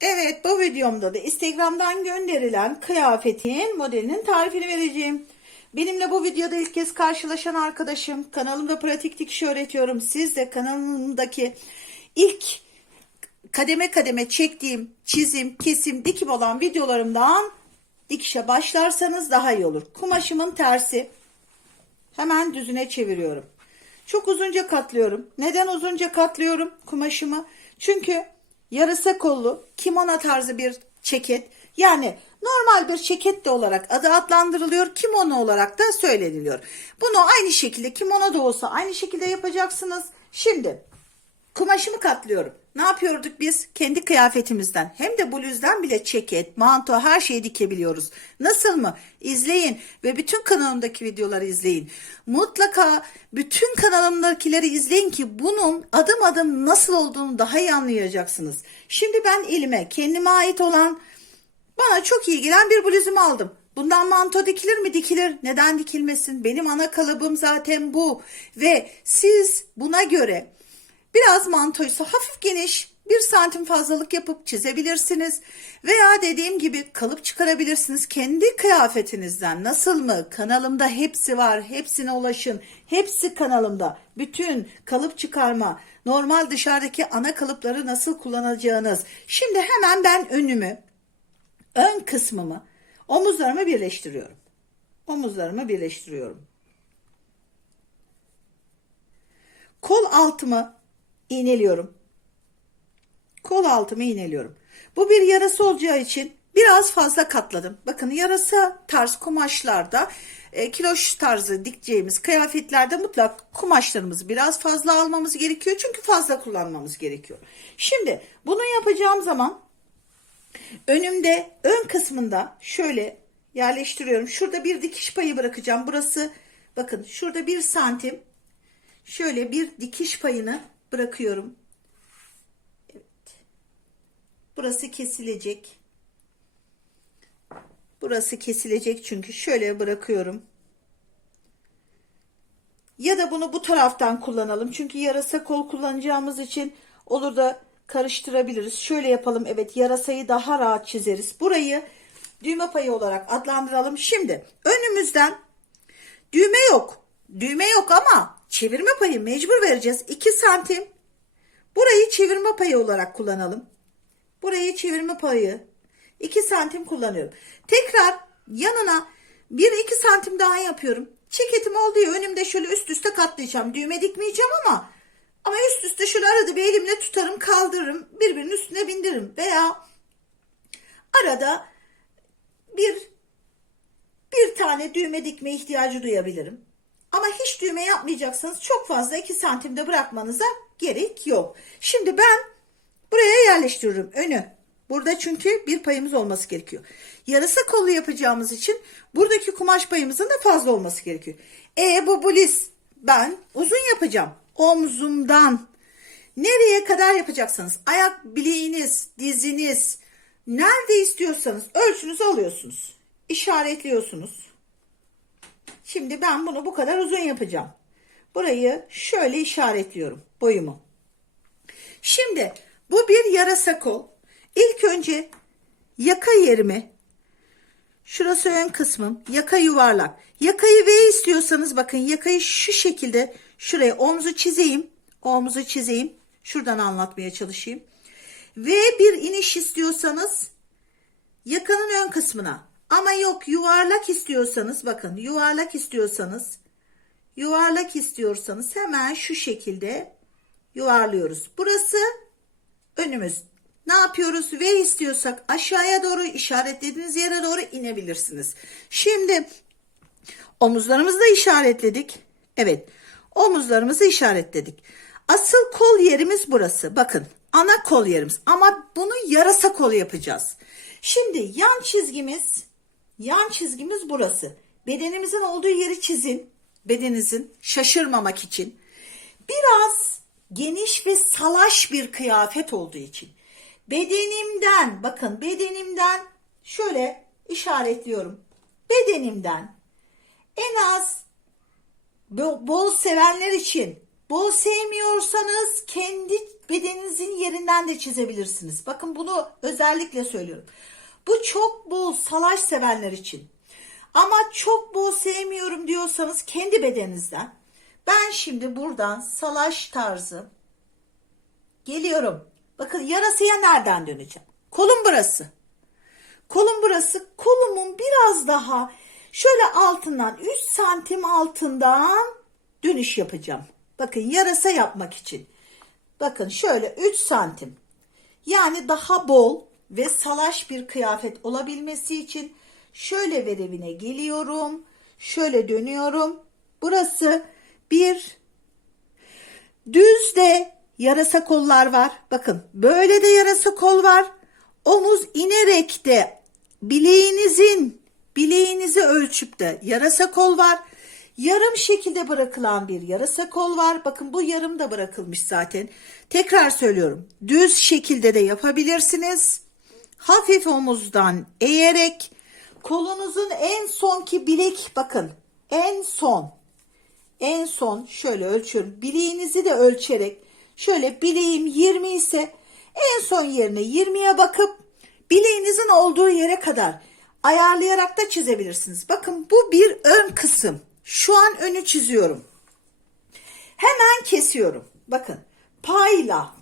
Evet bu videomda da Instagram'dan gönderilen kıyafetin modelinin tarifini vereceğim. Benimle bu videoda ilk kez karşılaşan arkadaşım kanalımda pratik dikiş öğretiyorum. Siz de kanalımdaki ilk kademe kademe çektiğim çizim, kesim, dikim olan videolarımdan dikişe başlarsanız daha iyi olur. Kumaşımın tersi. Hemen düzüne çeviriyorum. Çok uzunca katlıyorum. Neden uzunca katlıyorum kumaşımı? Çünkü yarısa kollu kimono tarzı bir ceket. Yani normal bir ceket de olarak adı adlandırılıyor. Kimono olarak da söyleniliyor. Bunu aynı şekilde kimono da olsa aynı şekilde yapacaksınız. Şimdi kumaşımı katlıyorum. Ne yapıyorduk biz? Kendi kıyafetimizden hem de bluzdan bile ceket, manto her şeyi dikebiliyoruz. Nasıl mı? İzleyin ve bütün kanalımdaki videoları izleyin. Mutlaka bütün kanalımdakileri izleyin ki bunun adım adım nasıl olduğunu daha iyi anlayacaksınız. Şimdi ben elime kendime ait olan bana çok iyi gelen bir bluzumu aldım. Bundan manto dikilir mi? Dikilir. Neden dikilmesin? Benim ana kalıbım zaten bu. Ve siz buna göre biraz mantoysa hafif geniş bir santim fazlalık yapıp çizebilirsiniz. Veya dediğim gibi kalıp çıkarabilirsiniz kendi kıyafetinizden. Nasıl mı? Kanalımda hepsi var. Hepsine ulaşın. Hepsi kanalımda. Bütün kalıp çıkarma, normal dışarıdaki ana kalıpları nasıl kullanacağınız. Şimdi hemen ben önümü ön kısmımı omuzlarımı birleştiriyorum. Omuzlarımı birleştiriyorum. Kol altımı iğneliyorum. Kol altımı iğneliyorum. Bu bir yarası olacağı için biraz fazla katladım. Bakın yarasa tarz kumaşlarda e, kiloş tarzı dikeceğimiz kıyafetlerde mutlak kumaşlarımızı biraz fazla almamız gerekiyor. Çünkü fazla kullanmamız gerekiyor. Şimdi bunu yapacağım zaman Önümde ön kısmında şöyle yerleştiriyorum. Şurada bir dikiş payı bırakacağım. Burası bakın şurada bir santim şöyle bir dikiş payını bırakıyorum. Evet. Burası kesilecek. Burası kesilecek çünkü şöyle bırakıyorum. Ya da bunu bu taraftan kullanalım. Çünkü yarasa kol kullanacağımız için olur da karıştırabiliriz. Şöyle yapalım. Evet yarasayı daha rahat çizeriz. Burayı düğme payı olarak adlandıralım. Şimdi önümüzden düğme yok. Düğme yok ama çevirme payı mecbur vereceğiz. 2 santim. Burayı çevirme payı olarak kullanalım. Burayı çevirme payı 2 santim kullanıyorum. Tekrar yanına 1-2 santim daha yapıyorum. Ceketim olduğu önümde şöyle üst üste katlayacağım. Düğme dikmeyeceğim ama ama üst üste şöyle arada bir elimle tutarım kaldırırım birbirinin üstüne bindiririm veya arada bir bir tane düğme dikme ihtiyacı duyabilirim. Ama hiç düğme yapmayacaksanız çok fazla 2 santimde bırakmanıza gerek yok. Şimdi ben buraya yerleştiriyorum önü. Burada çünkü bir payımız olması gerekiyor. Yarısı kollu yapacağımız için buradaki kumaş payımızın da fazla olması gerekiyor. E bu bluz ben uzun yapacağım omzumdan nereye kadar yapacaksınız? Ayak bileğiniz, diziniz, nerede istiyorsanız ölçünüzü alıyorsunuz. İşaretliyorsunuz. Şimdi ben bunu bu kadar uzun yapacağım. Burayı şöyle işaretliyorum boyumu. Şimdi bu bir yarasa kol. İlk önce yaka yerimi Şurası ön kısmım. Yaka yuvarlak. Yakayı V istiyorsanız bakın yakayı şu şekilde Şuraya omzu çizeyim. Omuzu çizeyim. Şuradan anlatmaya çalışayım. Ve bir iniş istiyorsanız yakanın ön kısmına. Ama yok yuvarlak istiyorsanız bakın yuvarlak istiyorsanız yuvarlak istiyorsanız hemen şu şekilde yuvarlıyoruz. Burası önümüz. Ne yapıyoruz? V istiyorsak aşağıya doğru işaretlediğiniz yere doğru inebilirsiniz. Şimdi omuzlarımızı da işaretledik. Evet. Omuzlarımızı işaretledik. Asıl kol yerimiz burası. Bakın ana kol yerimiz ama bunu yarasa kol yapacağız. Şimdi yan çizgimiz yan çizgimiz burası. Bedenimizin olduğu yeri çizin. Bedeninizin şaşırmamak için. Biraz geniş ve salaş bir kıyafet olduğu için. Bedenimden bakın bedenimden şöyle işaretliyorum. Bedenimden en az bol sevenler için Bol sevmiyorsanız kendi bedeninizin yerinden de çizebilirsiniz. Bakın bunu özellikle söylüyorum. Bu çok bol salaş sevenler için. Ama çok bol sevmiyorum diyorsanız kendi bedeninizden. Ben şimdi buradan salaş tarzı geliyorum. Bakın yarasıya nereden döneceğim? Kolum burası. Kolum burası. Kolumun biraz daha şöyle altından 3 santim altından dönüş yapacağım. Bakın yarasa yapmak için. Bakın şöyle 3 santim. Yani daha bol ve salaş bir kıyafet olabilmesi için şöyle verevine geliyorum. Şöyle dönüyorum. Burası bir düzde yarasa kollar var. Bakın böyle de yarasa kol var. Omuz inerek de bileğinizin bileğinizi ölçüp de yarasa kol var. Yarım şekilde bırakılan bir yarasa kol var. Bakın bu yarım da bırakılmış zaten. Tekrar söylüyorum. Düz şekilde de yapabilirsiniz. Hafif omuzdan eğerek kolunuzun en sonki bilek bakın en son en son şöyle ölçüyorum. Bileğinizi de ölçerek şöyle bileğim 20 ise en son yerine 20'ye bakıp bileğinizin olduğu yere kadar ayarlayarak da çizebilirsiniz. Bakın bu bir ön kısım. Şu an önü çiziyorum. Hemen kesiyorum. Bakın payla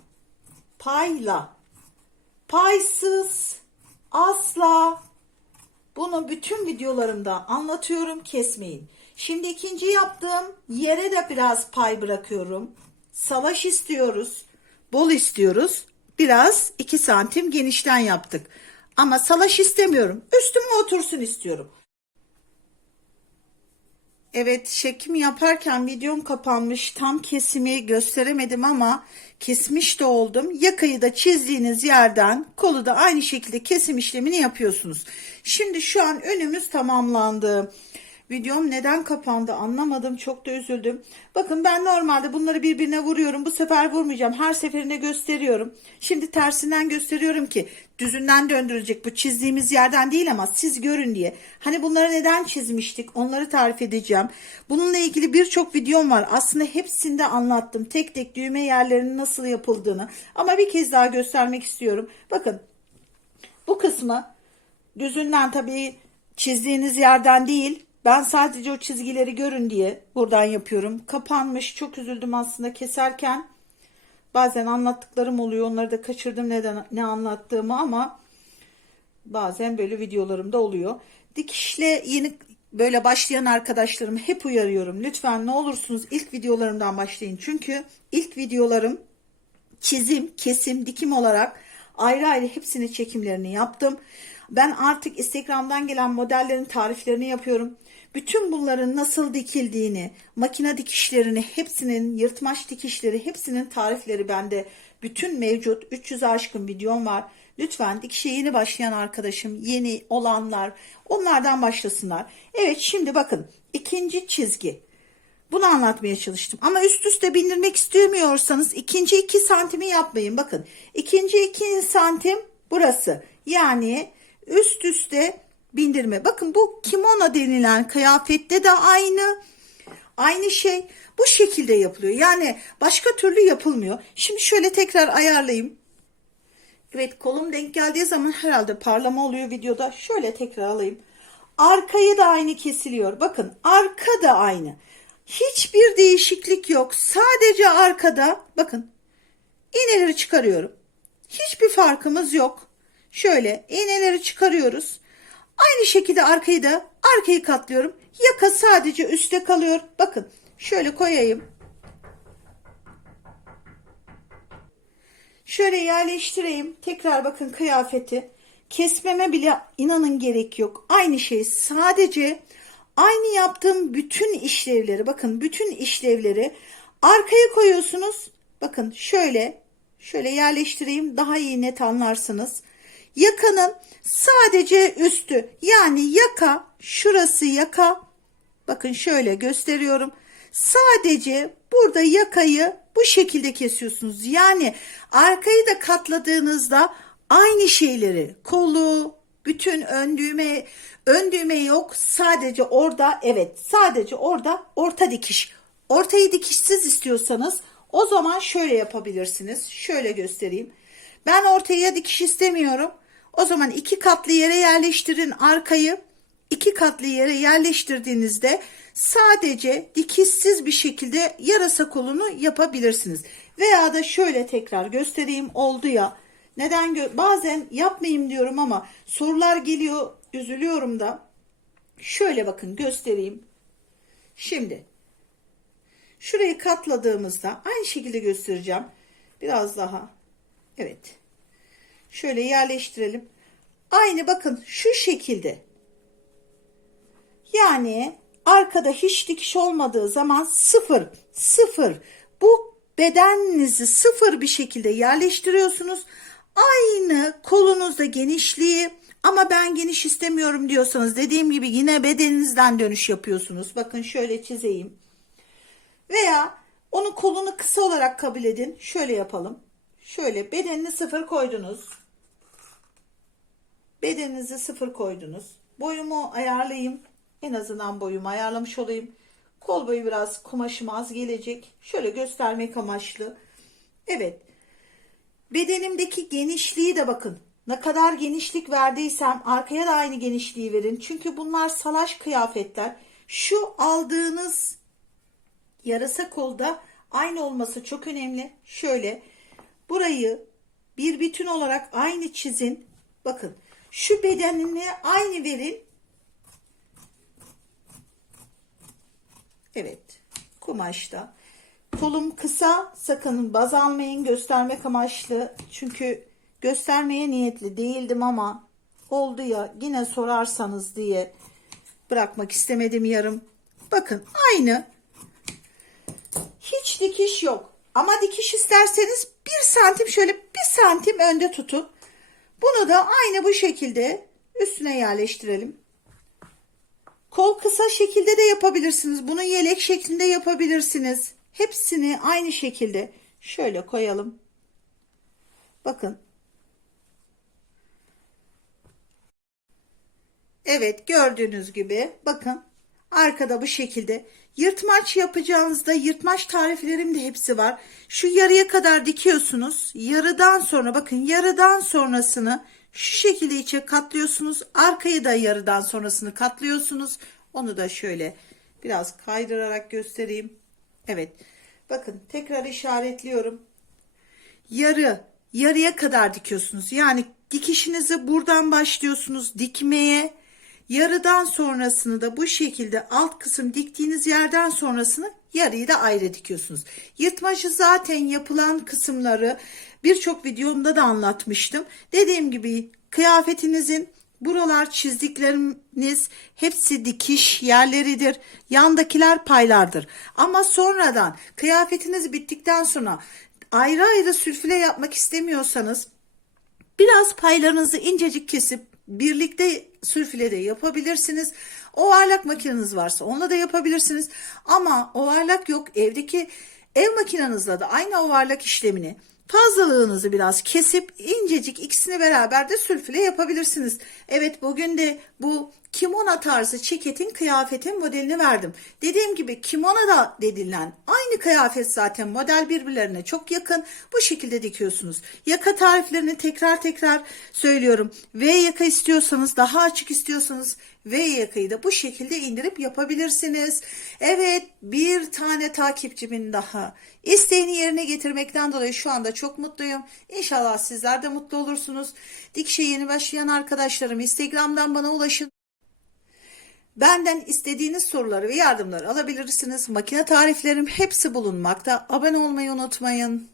payla paysız asla bunu bütün videolarımda anlatıyorum kesmeyin. Şimdi ikinci yaptığım yere de biraz pay bırakıyorum. Salaş istiyoruz. Bol istiyoruz. Biraz 2 santim genişten yaptık. Ama salaş istemiyorum. Üstüme otursun istiyorum. Evet çekim yaparken videom kapanmış. Tam kesimi gösteremedim ama kesmiş de oldum. Yakayı da çizdiğiniz yerden kolu da aynı şekilde kesim işlemini yapıyorsunuz. Şimdi şu an önümüz tamamlandı. Videom neden kapandı anlamadım. Çok da üzüldüm. Bakın ben normalde bunları birbirine vuruyorum. Bu sefer vurmayacağım. Her seferinde gösteriyorum. Şimdi tersinden gösteriyorum ki düzünden döndürülecek. Bu çizdiğimiz yerden değil ama siz görün diye. Hani bunları neden çizmiştik? Onları tarif edeceğim. Bununla ilgili birçok videom var. Aslında hepsinde anlattım. Tek tek düğme yerlerinin nasıl yapıldığını. Ama bir kez daha göstermek istiyorum. Bakın bu kısmı düzünden tabii çizdiğiniz yerden değil. Ben sadece o çizgileri görün diye buradan yapıyorum. Kapanmış. Çok üzüldüm aslında keserken. Bazen anlattıklarım oluyor. Onları da kaçırdım neden ne anlattığımı ama bazen böyle videolarımda oluyor. Dikişle yeni böyle başlayan arkadaşlarımı hep uyarıyorum. Lütfen ne olursunuz ilk videolarımdan başlayın. Çünkü ilk videolarım çizim, kesim, dikim olarak ayrı ayrı hepsini çekimlerini yaptım. Ben artık Instagram'dan gelen modellerin tariflerini yapıyorum. Bütün bunların nasıl dikildiğini, makine dikişlerini, hepsinin yırtmaç dikişleri, hepsinin tarifleri bende bütün mevcut. 300 aşkın videom var. Lütfen dikişe yeni başlayan arkadaşım, yeni olanlar onlardan başlasınlar. Evet şimdi bakın ikinci çizgi. Bunu anlatmaya çalıştım. Ama üst üste bindirmek istemiyorsanız ikinci 2 santimi yapmayın. Bakın ikinci 2 santim burası. Yani üst üste bindirme. Bakın bu kimono denilen kıyafette de aynı. Aynı şey bu şekilde yapılıyor. Yani başka türlü yapılmıyor. Şimdi şöyle tekrar ayarlayayım. Evet kolum denk geldiği zaman herhalde parlama oluyor videoda. Şöyle tekrar alayım. Arkayı da aynı kesiliyor. Bakın arka da aynı. Hiçbir değişiklik yok. Sadece arkada bakın iğneleri çıkarıyorum. Hiçbir farkımız yok. Şöyle iğneleri çıkarıyoruz. Aynı şekilde arkayı da arkayı katlıyorum. Yaka sadece üstte kalıyor. Bakın şöyle koyayım. Şöyle yerleştireyim. Tekrar bakın kıyafeti. Kesmeme bile inanın gerek yok. Aynı şey sadece aynı yaptığım bütün işlevleri bakın bütün işlevleri arkaya koyuyorsunuz. Bakın şöyle şöyle yerleştireyim daha iyi net anlarsınız. Yakanın sadece üstü yani yaka şurası yaka bakın şöyle gösteriyorum. Sadece burada yakayı bu şekilde kesiyorsunuz. Yani arkayı da katladığınızda aynı şeyleri kolu, bütün ön düğme, ön düğme yok. Sadece orada evet sadece orada orta dikiş ortayı dikişsiz istiyorsanız o zaman şöyle yapabilirsiniz. Şöyle göstereyim. Ben ortaya dikiş istemiyorum. O zaman iki katlı yere yerleştirin arkayı. iki katlı yere yerleştirdiğinizde sadece dikişsiz bir şekilde yarasa kolunu yapabilirsiniz. Veya da şöyle tekrar göstereyim oldu ya. Neden bazen yapmayayım diyorum ama sorular geliyor üzülüyorum da. Şöyle bakın göstereyim. Şimdi şurayı katladığımızda aynı şekilde göstereceğim. Biraz daha. Evet. Şöyle yerleştirelim. Aynı bakın şu şekilde. Yani arkada hiç dikiş olmadığı zaman sıfır, sıfır. Bu bedeninizi sıfır bir şekilde yerleştiriyorsunuz. Aynı kolunuzda genişliği ama ben geniş istemiyorum diyorsanız dediğim gibi yine bedeninizden dönüş yapıyorsunuz. Bakın şöyle çizeyim. Veya onun kolunu kısa olarak kabul edin. Şöyle yapalım. Şöyle bedenini sıfır koydunuz. Bedeninizi sıfır koydunuz. Boyumu ayarlayayım. En azından boyumu ayarlamış olayım. Kol boyu biraz kumaşım az gelecek. Şöyle göstermek amaçlı. Evet. Bedenimdeki genişliği de bakın. Ne kadar genişlik verdiysem arkaya da aynı genişliği verin. Çünkü bunlar salaş kıyafetler. Şu aldığınız yarasa kolda aynı olması çok önemli. Şöyle burayı bir bütün olarak aynı çizin. Bakın şu bedenini aynı verin. Evet kumaşta. Kolum kısa sakın baz almayın göstermek amaçlı. Çünkü göstermeye niyetli değildim ama oldu ya yine sorarsanız diye bırakmak istemedim yarım. Bakın aynı hiç dikiş yok. Ama dikiş isterseniz bir santim şöyle bir santim önde tutun. Bunu da aynı bu şekilde üstüne yerleştirelim. Kol kısa şekilde de yapabilirsiniz. Bunu yelek şeklinde yapabilirsiniz. Hepsini aynı şekilde şöyle koyalım. Bakın. Evet gördüğünüz gibi bakın arkada bu şekilde yırtmaç yapacağınızda yırtmaç tariflerim de hepsi var. Şu yarıya kadar dikiyorsunuz. Yarıdan sonra bakın yarıdan sonrasını şu şekilde içe katlıyorsunuz. Arkayı da yarıdan sonrasını katlıyorsunuz. Onu da şöyle biraz kaydırarak göstereyim. Evet. Bakın tekrar işaretliyorum. Yarı, yarıya kadar dikiyorsunuz. Yani dikişinizi buradan başlıyorsunuz dikmeye. Yarıdan sonrasını da bu şekilde alt kısım diktiğiniz yerden sonrasını yarıyı da ayrı dikiyorsunuz. Yırtmacı zaten yapılan kısımları birçok videomda da anlatmıştım. Dediğim gibi kıyafetinizin buralar çizdikleriniz hepsi dikiş yerleridir. Yandakiler paylardır. Ama sonradan kıyafetiniz bittikten sonra ayrı ayrı sülfüle yapmak istemiyorsanız Biraz paylarınızı incecik kesip birlikte sülfile de yapabilirsiniz. Ovarlak makineniz varsa onunla da yapabilirsiniz. Ama ovarlak yok evdeki ev makinenizle de aynı ovarlak işlemini fazlalığınızı biraz kesip incecik ikisini beraber de sülfüle yapabilirsiniz. Evet bugün de bu kimono tarzı ceketin kıyafetin modelini verdim. Dediğim gibi kimono da dedilen aynı kıyafet zaten model birbirlerine çok yakın. Bu şekilde dikiyorsunuz. Yaka tariflerini tekrar tekrar söylüyorum. V yaka istiyorsanız daha açık istiyorsanız V yakayı da bu şekilde indirip yapabilirsiniz. Evet bir tane takipçimin daha isteğini yerine getirmekten dolayı şu anda çok mutluyum. İnşallah sizler de mutlu olursunuz. Dikişe yeni başlayan arkadaşlarım Instagram'dan bana ulaşın. Benden istediğiniz soruları ve yardımları alabilirsiniz. Makine tariflerim hepsi bulunmakta. Abone olmayı unutmayın.